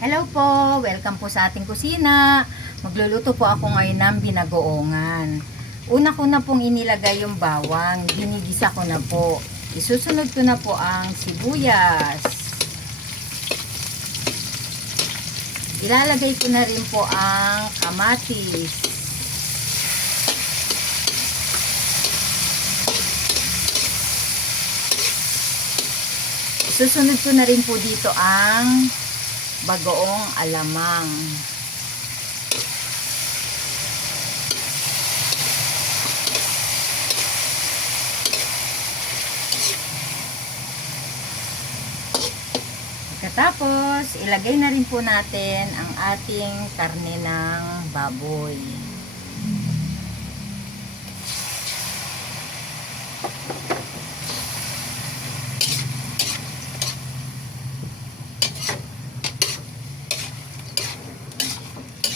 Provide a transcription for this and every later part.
Hello po! Welcome po sa ating kusina. Magluluto po ako ngayon ng binagoongan. Una ko na pong inilagay yung bawang. Ginigisa ko na po. Isusunod ko na po ang sibuyas. Ilalagay ko na rin po ang kamatis. Susunod ko na rin po dito ang bagoong alamang. Pagkatapos, ilagay na rin po natin ang ating karne ng baboy.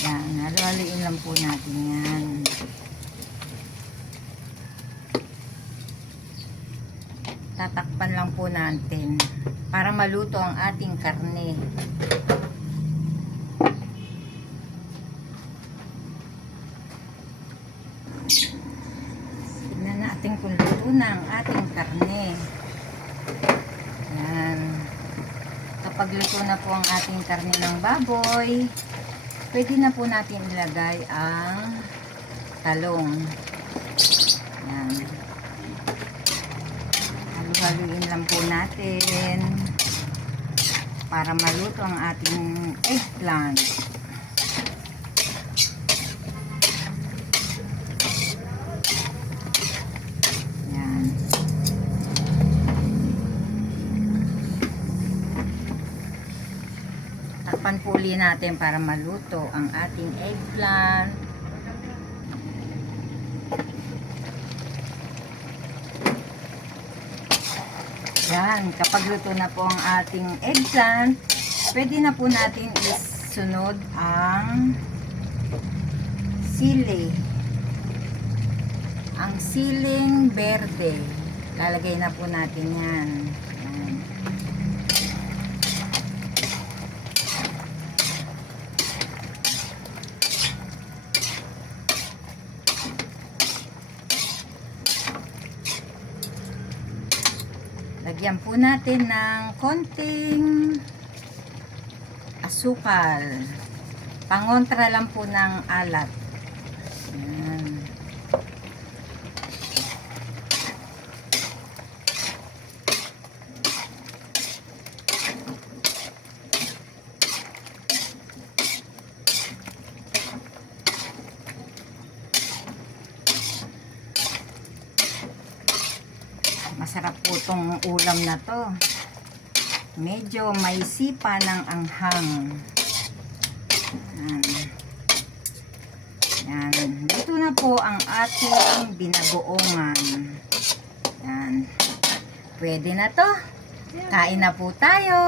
Yan, halo-haloin lang po natin yan. Tatakpan lang po natin para maluto ang ating karne. Tignan natin kung luto na ang ating karne. Yan. Kapag luto na po ang ating karne ng baboy, pwede na po natin ilagay ang talong. Yan. Haluin lang po natin para maluto ang ating eggplant. Yan. Takpan po ulit natin para maluto ang ating eggplant. Yan, kapag luto na po ang ating eggplant, pwede na po natin isunod ang sili. Ang siling berde. Lalagay na po natin yan. Yan. Lagyan po natin ng konting asukal. Pangontra lang po ng alat. Yan. Masarap po itong ulam na to. Medyo may sipa ng anghang. Yan. Yan. Dito na po ang ating binagoongan. Yan. Pwede na to. Kain na po tayo.